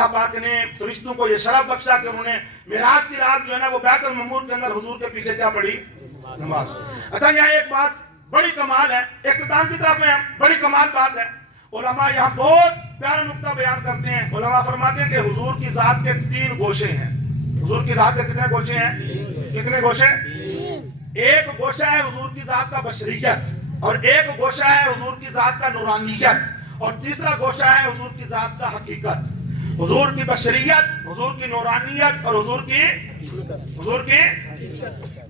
अल्लाह पाक ने फरिश्तों को ये शरफ बख्शा कि उन्होंने मेराज की रात जो है ना वो बैतुल ममूर के अंदर हुजूर के पीछे क्या पढ़ी, नमाज। अच्छा, यहाँ एक बात बड़ी कमाल है, इख्तिताम की तरफ में बड़ी कमाल बात है। उलमा यहाँ बहुत प्यारा नुक्ता बयान करते हैं। उलमा फरमाते हैं कि हुजूर की जात के 3 गोशे हैं। हुजूर की जात के कितने गोशे हैं? कितने गोशे? एक गोशा है हुजूर की जात का बशरियत, और एक गोशा है हुजूर की जात का नूरानियत, और तीसरा गोशा है हुजूर की जात का हकीकत। हुजूर की बशरियत, हुजूर की नूरानियत और हुजूर की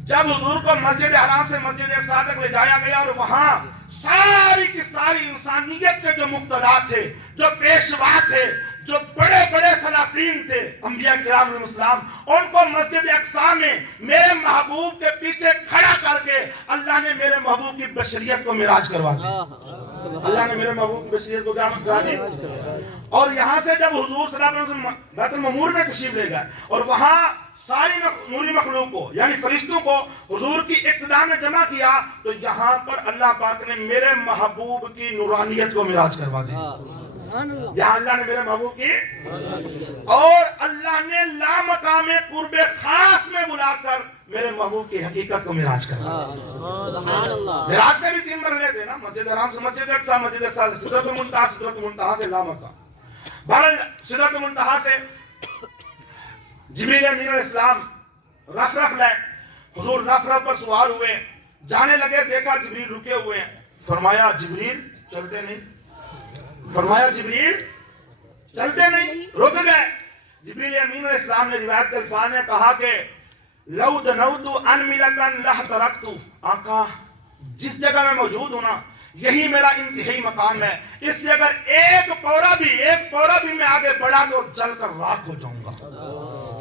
जब हुजूर को मस्जिद हराम से मस्जिद अक़सा तक ले जाया गया और वहां सारी की सारी इंसानियत के जो मुक्तदा थे, जो पेशवा थे, जो बड़े बड़े सलातीन थे अंबिया किराम अलैहिस्सलाम, उनको मस्जिद अक़सा में मेरे महबूब के पीछे खड़ा करके अल्लाह ने मेरे महबूब की बशरियत को मिराज करवा दिया। अल्लाह ने मेरे महबूब की बशरियत को करा दी। और यहाँ से जब हुजूर सल्लल्लाहु अलैहि वसल्लम बैतुल ममूर में तशरीफ ले गए और वहां सारी नूरी मखलूक को यानी फरिश्तों को हुजूर की इक्तिदा में जमा किया, तो यहाँ पर अल्लाह पाक ने मेरे महबूब की नूरानियत को मिराज करवा दी। यहाँ अल्लाह ने मेरे महबूब की, और अल्लाह ने लामकामे कुर्बे खास में बुलाकर मेरे महबूब की हकीकत को मिराज करवा दिया। मिराज के भी 3 मरहले थे ना, मस्जिद हराम से मस्जिद अक़सा, मस्जिद अक़सा से सिदरतुल मुंतहा, सिदरतुल मुंतहा से लामका। बहरहाल सिदरतुल मुंतहा से जिब्रील अमीन अलैहिस्सलाम रफ़ लाए, हुजूर रफ़ पर सवार हुए, जाने लगे, देखा जिब्रील रुके हुए हैं। फरमाया जिब्रील चलते नहीं, फरमाया जिब्रील चलते नहीं, रुक गए। जिब्रील अमीन अलैहिस्सलाम ने रिवायत के अल्फाज में कहा कि लौ दनौतु अन मिलतन लह तरक्तु, आका जिस जगह मैं मौजूद हूं ना यही मेरा इंतहाई मकाम है, इससे अगर एक पौरा भी मैं आगे बढ़ा तो जलकर राख हो जाऊंगा।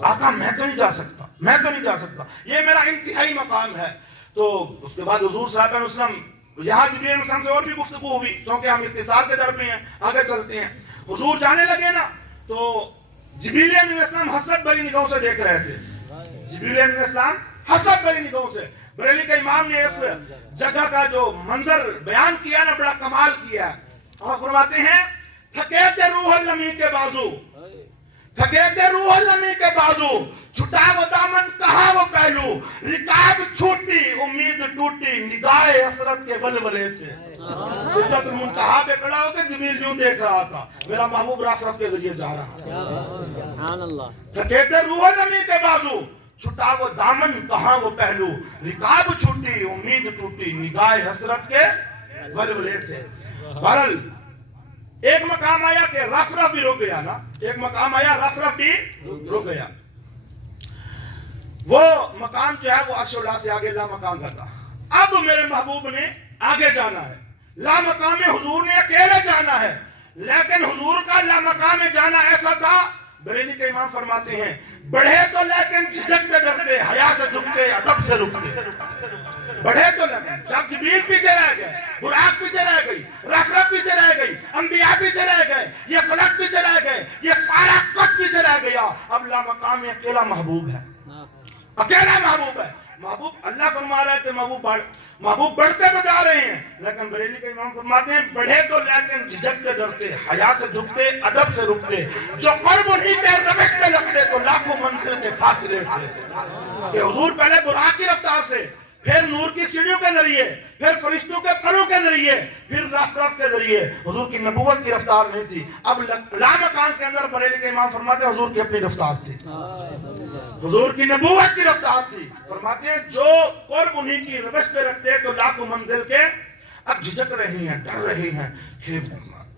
आका मैं तो नहीं जा सकता, ये मेरा इंतहाई मकाम है। तो उसके बाद हुजूर सल्लल्लाहु अलैहि वसल्लम यहाँ जिब्रील अलैहिस्सलाम से और भी गुफ्तगू हुई, क्योंकि हम इख्तिसार के दर पे हैं, आगे चलते हैं। हुजूर जाने लगे ना तो जिब्रील अलैहिस्सलाम हसरत भरी निगाहों से देख रहे थे। जिब्रील अलैहिस्सलाम हसरत भरी निगाहों से, बरेली के इमाम ने इस जगह का जो मंजर बयान किया ना बड़ा कमाल किया। और फरमाते हैं थके थे रूहुल अमी के बाजू, छुटा वो दामन कहा वो पहलू, रिकाब छूटी उम्मीद टूटी, निगाहे हसरत के बलबले थे। सिदरतुल मुंतहा पे खड़ा होकर जिब्रील यूं देख रहा था, मेरा महबूब रफ़ के जरिए जा रहा था। थके थे रूहुल अमी के बाजू, छुटा वो दामन कहा वो पहलू, रिकाब छूटी उम्मीद टूटी, निगाहे हसरत के बलबले थे। बहरहाल एक मकाम आया कि रफ़ भी रुक गया ना, एक मकाम आया रफ़ भी रुक गया। वो मकाम जो है वो अर्श-उल्लाह से आगे ला मकाम का था। अब मेरे महबूब ने आगे जाना है, ला मकाम में हुजूर ने अकेले जाना है, लेकिन हुजूर का ला मकाम में जाना ऐसा था, बरेली के इमाम फरमाते हैं बढ़े तो लेकिन झिझकते डरते, हया से झुकते, अदब से रुकते। बढ़े तो लेकिन जब जिब्रील पीछे रह गए, बुराक पीछे रह गई, रफ़ पीछे रह गई, अंबिया पीछे रह गए, ये फलक पीछे रह गए, ये सारा कुछ पीछे रह गया। अब ला मकाम में अकेला महबूब है, अकेला महबूब है। महबूब अल्लाह फरमा रहा है कि महबूब बढ़ते तो जा रहे हैं, लेकिन बरेली के इमाम फरमाते हैं बढ़े तो लेकिन झिझकते डरते, हया से झुकते, अदब से रुकते, जो कर्ब उन्हीं के रविश में लगते तो लाखों मंजिल के फासले थे। कि हुजूर पहले बुराक की रफ्तार से, फिर नूर की सीढ़ियों के जरिए, फिर फरिश्तों के परों के जरिए, फिर रफ़ के जरिए, हुजूर की नबूवत की रफ्तार नहीं थी। अब ला मकान के अंदर बरेली के इमाम फरमाते हैं हुजूर की अपनी रफ्तार थी, हुजूर की नबूवत की रफ्तार थी। फरमाते हैं जो कुर्ब उन्हीं की रविश पे रखते तो लाखों मंजिल के अब झिझक रही हैं, डर रही हैं कि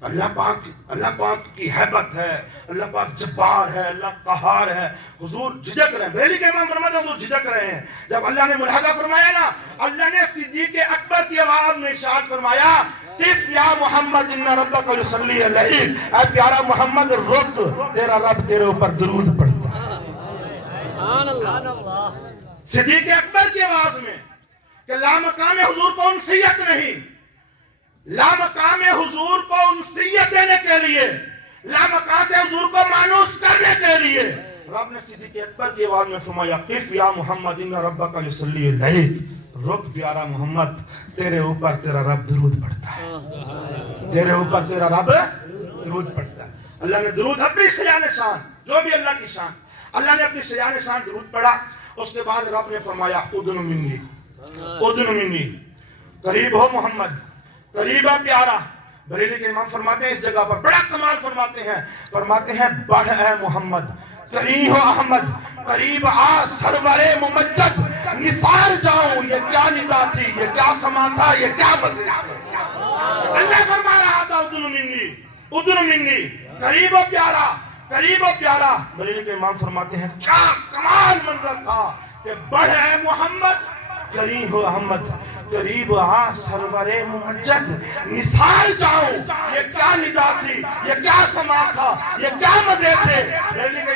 अल्लाह पाक की हैबत है, अल्लाह पाक जब्बार है, अल्लाह कहार है। हुजूर झिझक रहे हैं, बरेली के इमाम फरमाते हैं हुजूर झिझक रहे हैं। जब अल्लाह ने मुलाहिजा फरमाया ना, अल्लाह ने सिद्दीक़ अकबर की आवाज में इरशाद फरमाया किफ या मोहम्मद इन्ना रब्बका युसल्ली अलैहि, ऐ प्यारा मोहम्मद रुक, तेरा रब तेरे ऊपर दुरूद पढ़ता है। सिद्दीक़ अकबर की आवाज में कि लामकाम हुजूर को उनसियत नहीं, लामकाम हुजूर को उनसियत देने के लिए, लामकाम से हुजूर को मानूस करने के लिए रब ने सिद्दीक़ अकबर की आवाज में फरमाया किफ या मोहम्मद इन्ना रब्बका युसल्ली अलैहि, रुक प्यारा मोहम्मद तेरे ऊपर तेरा रब दुरूद पढ़ता है, तेरे ऊपर तेरा रब दुरूद पढ़ता है। اللہ نے درود اپنی شان جو بھی اللہ کی شان، اللہ نے اپنی شان درود پڑھا. اس کے بعد رب نے فرمایا ادن منی، قریب ہو محمد، قریب ہے پیارا. بریلی کے امام فرماتے ہیں اس جگہ پر بڑا کمال فرماتے ہیں بڑھ اے محمد، قریب ہو احمد، قریب آ سرور ممجد، نثار جاؤں. یہ کیا ندا تھی، یہ کیا سما تھا، یہ کیا مزے تھے. اللہ فرما رہا تھا ادن منی، قریب و پیارا. بریلی کے امام فرماتے ہیں کیا کمال منظر تھا کہ بڑھ اے محمد، قریب ہو احمد، قریب آ سرور ممجد، نثار جاؤں. یہ کیا ندا تھی، یہ کیا سما تھا، یہ کیا مزے تھے. بریلی کے